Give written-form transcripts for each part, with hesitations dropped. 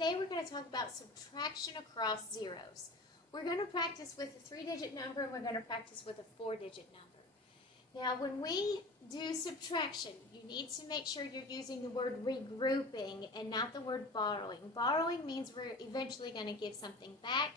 Today we're going to talk about subtraction across zeros. We're going to practice with a 3-digit number and we're going to practice with a 4-digit number. Now when we do subtraction, you need to make sure you're using the word regrouping and not the word borrowing. Borrowing means we're eventually going to give something back,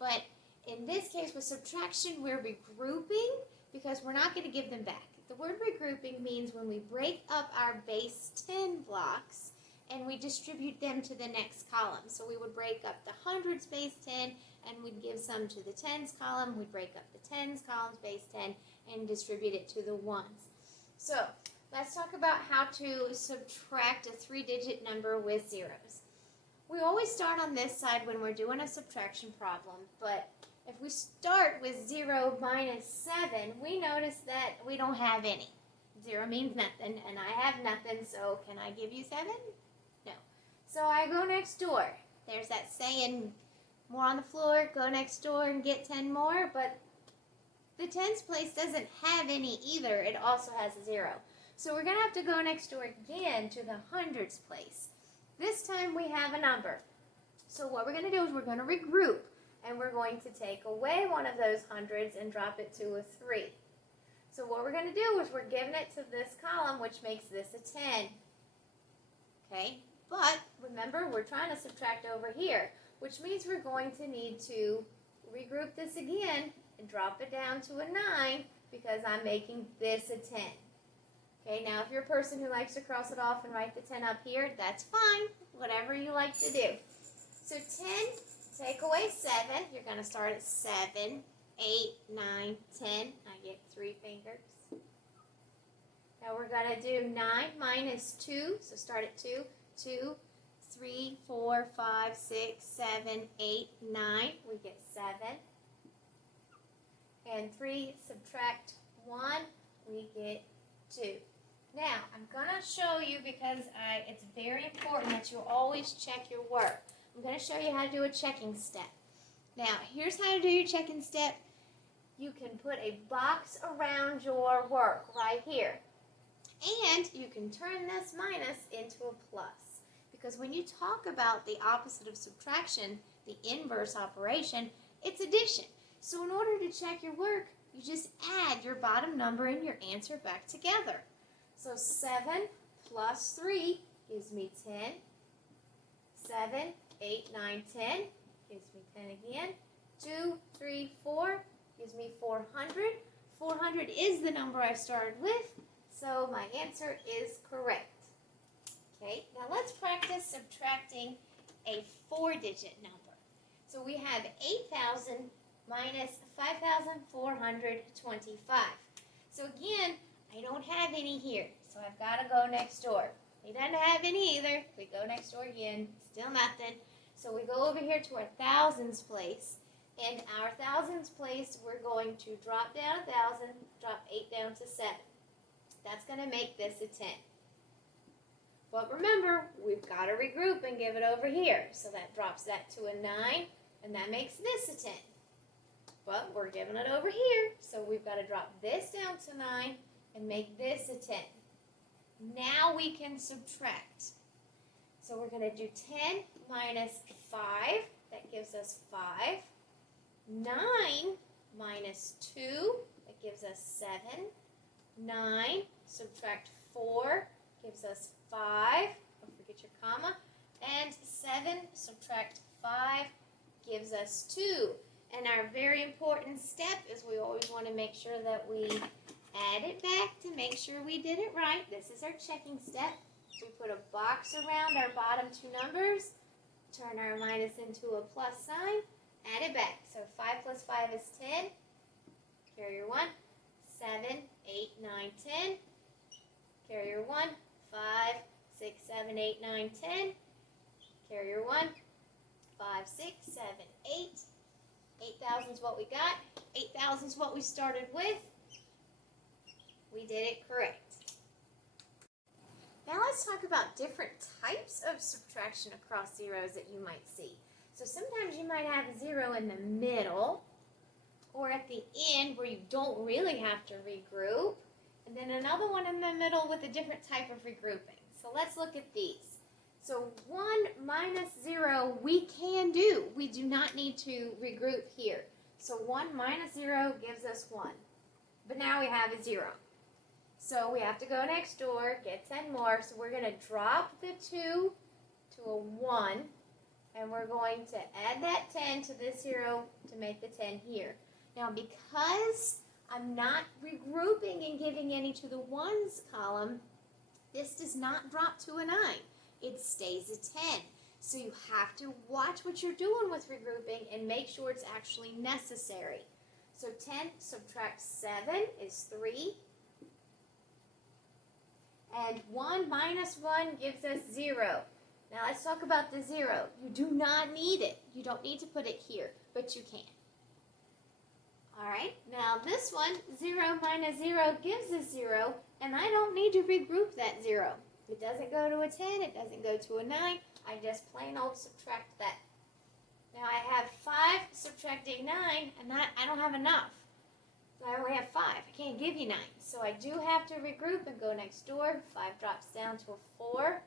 but in this case with subtraction we're regrouping because we're not going to give them back. The word regrouping means when we break up our base 10 blocks and we distribute them to the next column. So we would break up the hundreds base 10 and we'd give some to the tens column. We'd break up the tens columns base 10 and distribute it to the ones. So let's talk about how to subtract a 3-digit number with zeros. We always start on this side when we're doing a subtraction problem, but if we start with 0 minus 7, we notice that we don't have any. 0 means nothing, and I have nothing, so can I give you 7? No. So I go next door. There's that saying, more on the floor, go next door and get 10 more, but the tens place doesn't have any either. It also has a 0. So we're going to have to go next door again to the hundreds place. This time we have a number. So what we're going to do is we're going to regroup. And we're going to take away one of those hundreds and drop it to a 3. So what we're going to do is we're giving it to this column, which makes this a 10. Okay, but remember we're trying to subtract over here, which means we're going to need to regroup this again and drop it down to a 9 because I'm making this a 10. Okay, now if you're a person who likes to cross it off and write the 10 up here, that's fine, whatever you like to do. So 10, take away 7, you're going to start at 7, 8, 9, 10. I get 3 fingers. Now we're going to do 9 minus 2, so start at 2. 2, 3, 4, 5, 6, 7, 8, 9. We get 7. And 3 subtract 1, we get 2. Now, I'm going to show you because it's very important that you always check your work. I'm going to show you how to do a checking step. Now, here's how to do your checking step. You can put a box around your work right here. And you can turn this minus into a plus. Because when you talk about the opposite of subtraction, the inverse operation, it's addition. So in order to check your work, you just add your bottom number and your answer back together. So 7 plus 3 gives me 10. 7, 8, 9, 10 gives me 10 again. 2, 3, 4 gives me 400. 400 is the number I started with, so my answer is correct. Okay, now let's practice subtracting a 4-digit number. So we have 8,000 minus 5,425. So again, I don't have any here, so I've got to go next door. He doesn't have any either. We go next door again, still nothing. So we go over here to our thousands place. In our thousands place, we're going to drop down 1,000, drop 8 down to 7. That's going to make this a 10. But remember, we've got to regroup and give it over here. So that drops that to a 9, and that makes this a 10. But we're giving it over here, so we've got to drop this down to 9 and make this a 10. Now we can subtract. So we're going to do 10 minus 5. That gives us 5. 9 minus 2. That gives us 7. 9. Subtract 4. Gives us 5. Don't forget your comma. And 7. Subtract 5. Gives us 2. And our very important step is we always want to make sure that we add it back to make sure we did it right. This is our checking step. We put a box around our bottom 2 numbers, turn our minus into a plus sign, add it back. So 5 plus 5 is 10. Carrier 1, 7, 8, 9, 10. Carrier 1, 5, 6, 7, 8, 9, 10. Carrier 1, 5, 6, 7, 8. 8,000 is what we got. 8,000 is what we started with. We did it correct. Now let's talk about different types of subtraction across zeros that you might see. So sometimes you might have a 0 in the middle or at the end where you don't really have to regroup. And then another one in the middle with a different type of regrouping. So let's look at these. So 1 minus 0 we can do. We do not need to regroup here. So 1 minus 0 gives us 1. But now we have a 0. So we have to go next door, get 10 more. So we're going to drop the 2 to a 1. And we're going to add that 10 to this 0 to make the 10 here. Now because I'm not regrouping and giving any to the 1s column, this does not drop to a 9. It stays a 10. So you have to watch what you're doing with regrouping and make sure it's actually necessary. So 10 subtract 7 is 3. And 1 minus 1 gives us 0. Now let's talk about the 0. You do not need it. You don't need to put it here, but you can. Alright, now this one, 0 minus 0 gives us 0, and I don't need to regroup that 0. It doesn't go to a 10, it doesn't go to a 9, I just plain old subtract that. Now I have 5 subtracting 9, and I don't have enough. So I only have 5, I can't give you 9. So I do have to regroup and go next door. 5 drops down to a 4.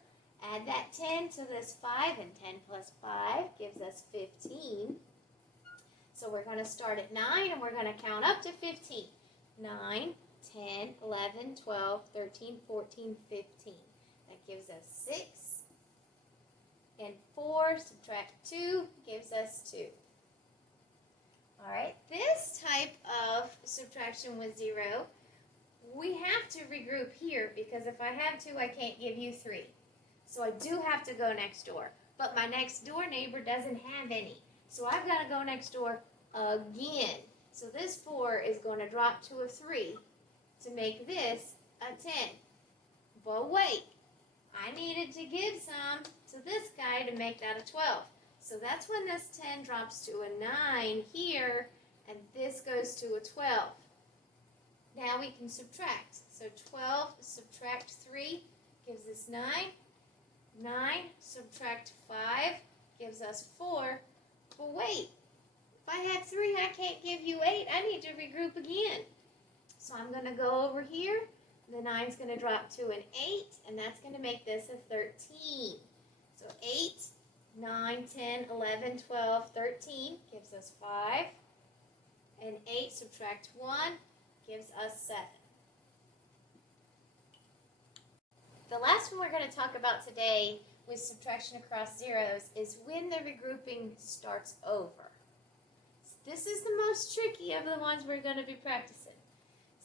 Add that 10 to this 5, and 10 plus 5 gives us 15. So we're going to start at 9, and we're going to count up to 15. 9, 10, 11, 12, 13, 14, 15. That gives us 6. And 4, subtract 2, gives us 2. Alright, this type of subtraction with 0, we have to regroup here because if I have 2, I can't give you 3. So I do have to go next door. But my next door neighbor doesn't have any. So I've got to go next door again. So this 4 is going to drop to a 3 to make this a 10. But wait, I needed to give some to this guy to make that a 12. So that's when this 10 drops to a 9 here, and this goes to a 12. Now we can subtract. So 12 subtract 3 gives us 9. 9 subtract 5 gives us 4. But wait, if I have 3, I can't give you 8. I need to regroup again. So I'm going to go over here. The 9's going to drop to an 8, and that's going to make this a 13. So 8, 9, 10, 11, 12, 13 gives us 5. And 8 subtract 1 gives us 7. The last one we're going to talk about today with subtraction across zeros is when the regrouping starts over. This is the most tricky of the ones we're going to be practicing.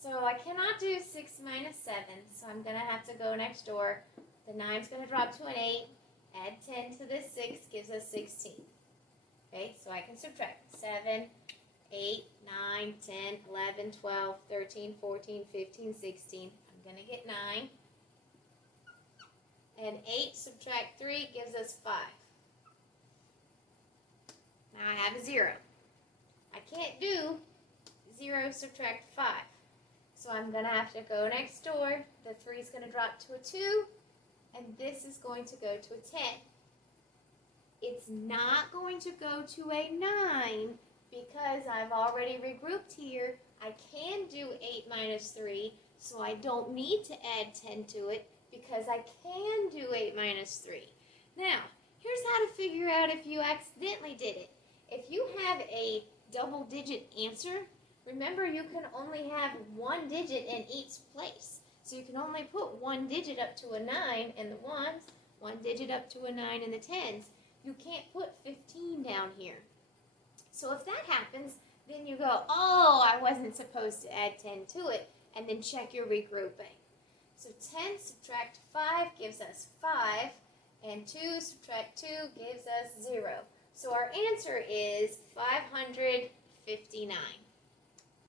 So I cannot do 6 minus 7, so I'm going to have to go next door. The 9's going to drop to an 8. Add 10 to this 6 gives us 16. Okay, so I can subtract 7, 8, 9, 10, 11, 12, 13, 14, 15, 16. I'm going to get 9. And 8 subtract 3 gives us 5. Now I have a 0. I can't do 0 subtract 5. So I'm going to have to go next door. The 3 is going to drop to a 2. And this is going to go to a 10. It's not going to go to a 9 because I've already regrouped here. I can do 8 minus 3, so I don't need to add 10 to it because I can do 8 minus 3. Now, here's how to figure out if you accidentally did it. If you have a double-digit answer, remember you can only have one digit in each place. So you can only put one digit up to a 9 in the 1s, one digit up to a 9 in the 10s. You can't put 15 down here. So if that happens, then you go, oh, I wasn't supposed to add 10 to it, and then check your regrouping. So 10 subtract 5 gives us 5, and 2 subtract 2 gives us 0. So our answer is 559.